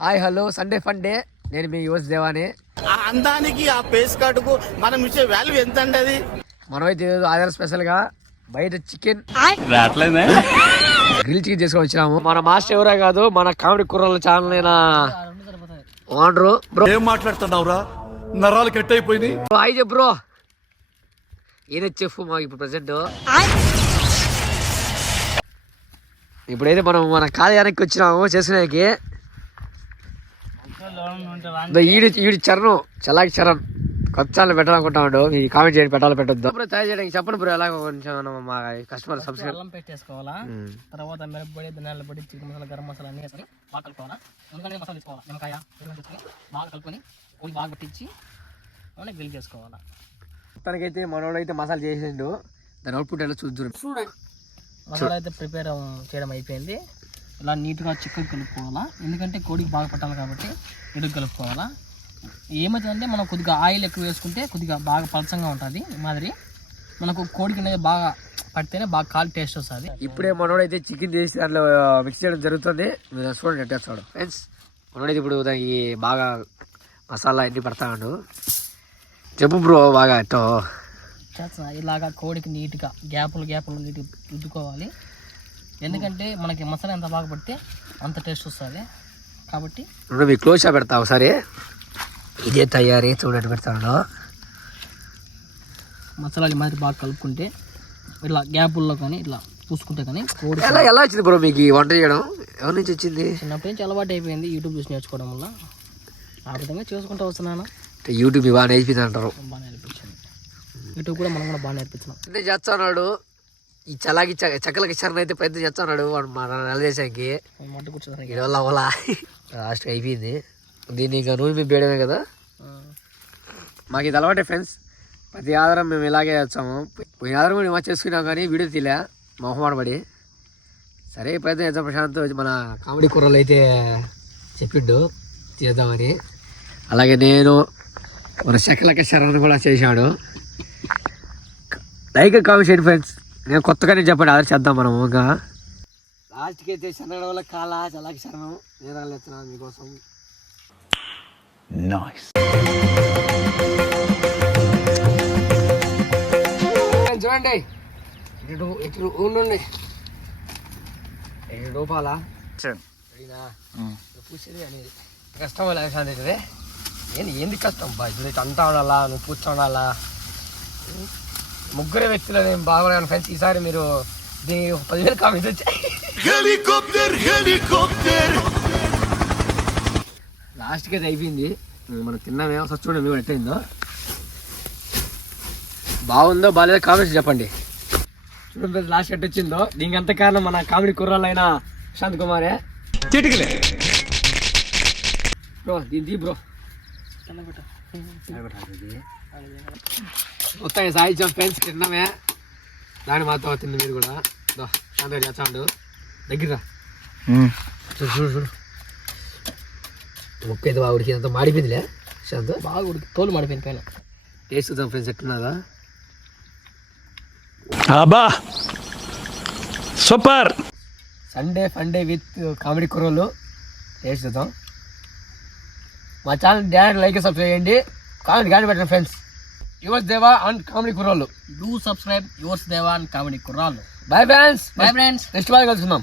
Hi hello Sunday fun day. నేను మీ యువస్ దేవాని. ఆ అందానికి ఆ పేస్ కార్డుకు మనం ఇచ్చే వాల్యూ ఎంత అండి? అది మనమైతే ఆధార్ స్పెషల్ గా బయట చికెన్ గ్రిల్ చికెన్ చేసుకొని వచ్చినాము. మన మాస్టర్ ఎవరే కాదు, మన కామెడీ కుర్రల ఛానల్ అయినా ఓనరు. బ్రో ఏం మాట్లాడుతున్నావురా, నరాలు కట్ అయిపోయింది. హాయ్ చెప్పు బ్రో. ఈయన చెఫ్ మాకు ఇప్పుడు ప్రెసెంట్. ఇప్పుడైతే మనం మన కార్యానికి వచ్చినాము చేసుకునేకి. ఈడు చరణం చలాకి చరణ్ కొత్త ఛానల్ పెట్టాలనుకుంటాడు. మీ కామెంట్ చేయండి, పెట్టాలి పెట్టొద్దు. తయారు చేయడానికి చెప్పండి బ్రో. ఎలా కొంచెం మా కస్టమర్ సబ్స్క్రైబ్ అల్లం పెట్టేసుకోవాలా. తర్వాత మిరపొడి, ధనియాల పొడి, చికెన్ మసాలా, గరం మసాలా అన్ని వేసుకొని బాగా కలుపుకోవాలా. ఎందుకంటే మసాలా తీసుకోవాలి, నిమ్మకాయ తీసుకొని బాగా కలుపుకొని పొడి బాగా పట్టించి మనం గ్రిల్ చేసుకోవాలా. మొత్తానికైతే మనోడు అయితే మసాలా చేసిండు. దాని అవుట్పుట్ ఎలా చూద్దాం. మసాలా అయితే ప్రిపేర్ చేయడం అయిపోయింది. ఇలా నీట్గా చికెన్ కలుపుకోవాలా. ఎందుకంటే కోడికి బాగా పట్టాలి కాబట్టి నీట్గా కలుపుకోవాలా. ఏమవుతుందంటే మనం కొద్దిగా ఆయిల్ ఎక్కువ వేసుకుంటే కొద్దిగా బాగా పలచంగా ఉంటుంది. మాదిరి మనకు కోడికి అనేది బాగా పడితేనే బాగా కాలు టేస్ట్ వస్తుంది. ఇప్పుడే మనోడైతే చికెన్ చేసి దాంట్లో మిక్స్ చేయడం జరుగుతుంది. మీరు చూడండి నెట్టేస్తాడు ఫ్రెండ్స్. మనోడైతే ఇప్పుడు దానికి బాగా మసాలా అన్ని పడతాడు. చెప్పు బ్రో. బాగా ఎట్టో చేస్తా. ఇలాగా కోడికి నీట్గా గ్యాపులు నీట్గా రుద్దుకోవాలి. ఎందుకంటే మనకి మసాలా ఎంత బాగా పడితే అంత టేస్ట్ వస్తుంది కాబట్టి. మీకు క్లోజ్ షాప్ పెడతా ఒకసారి. ఇదే తయారీ చూడట్టు పెడతాను. మసాలాలు మాదిరి బాగా కలుపుకుంటే ఇట్లా గ్యాపుల్లో కానీ ఇట్లా చూసుకుంటే కానీ కోడి ఎలా వచ్చింది బ్రో మీకు ఈ వంట చేయడం? ఎవరి నుంచి వచ్చింది? చిన్నప్పటి నుంచి అలవాటు అయిపోయింది. యూట్యూబ్ చూసి నేర్చుకోవడం వల్ల ఆ విధంగా చేసుకుంటూ వస్తున్నాను. యూట్యూబ్ బాగా నేర్పింది అంటారు. బాగా నేర్పించాను. యూట్యూబ్ కూడా మనం కూడా బాగా నేర్పించినాం. అంటే చేస్తున్నాడు ఈ చలాకి చక్కలకి చరణ అయితే ప్రయత్నం చేస్తున్నాడు మన నెల చేసానికి. మట్టు కూర్చోడానికి వల్ల అవలా లాస్ట్ అయిపోయింది. దీన్ని ఇంకా నూనె మీద వేయడమే కదా. మాకు ఇది అలవాటే ఫ్రెండ్స్. ప్రతి ఆధారం మేము ఇలాగే చేస్తాము. పోయిన ఆధారం కూడా చేసుకున్నాం కానీ వీడియో తీలే మొహమాటపడి. సరే ప్రయత్నం చేద్దాం. ప్రశాంత్ మన కామెడీ కూరలు అయితే చెప్పిండు చేద్దామని. అలాగే నేను మన శకలక శరణ కూడా చేశాడు. లైక్ కామెంట్ చేయండి ఫ్రెండ్స్. నేను కొత్తగానే చెప్పండి ఆధార్ చేద్దాం మనం. ఇంకా లాస్ట్కి అయితే శరణం వల్ల కాలా చలాకి శరణం నేను ఎత్తున్నాను మీకోసం. చూడండి ఇటు ఊళ్ళోండి ఇటు రూపాలా పూసేది అనేది కష్టం అవుతుంది. ఏంది కష్టం బా. ఇప్పుడు ఇటు అంతా ఉండాలా, నువ్వు పూర్తి ఉండాలా. ముగ్గురే వ్యక్తులు నేను బాగున్నాను ఫ్రెండ్స్. ఈసారి మీరు దీనికి 10,000 కామెంట్స్ వచ్చాయి. లాస్ట్కి అయితే అయిపోయింది. మనం తిన్నామేమో ఒకసారి చూడండి మేము ఎట్టయిందో. బాగుందో బాగాలేదో కామెంట్స్ చెప్పండి. చూడండి లాస్ట్ ఎట్ వచ్చిందో. దీనికి అంత కారణం మన కామెడీ కుర్రాలైన ప్రశాంత్ కుమారే. చిటికలే బ్రో. దీని బ్రో మొత్తం సాయించాం ఫ్రెండ్స్. తిన్నామే దాన్ని మాతో తిన్న మీరు కూడా. శాంతి చేస్తాడు దగ్గర చూడు చూడు చూడు. ముక్క అయితే బాగా ఉడికి అంత మాడిపోయిందిలే. శాంత బాగా ఉడికి తోలు మాడిపోయింది పైన. టేస్ట్ చూద్దాం ఫ్రెండ్స్ ఎట్టున్నదా. Super. Sunday fun day with comedy కుర్రోలు టేస్ట్ చూద్దాం. మా ఛానల్ డాడీ లైక్ సబ్స్క్రైబ్ చేయండి, కామెంట్ కానీ పెట్టండి friends. Yours Deva and comedy కుర్రోలు. Do subscribe yours Deva and comedy కుర్రాళ్ళు. Bye friends. Bye friends. Next బాగా కలుసుకుందాం.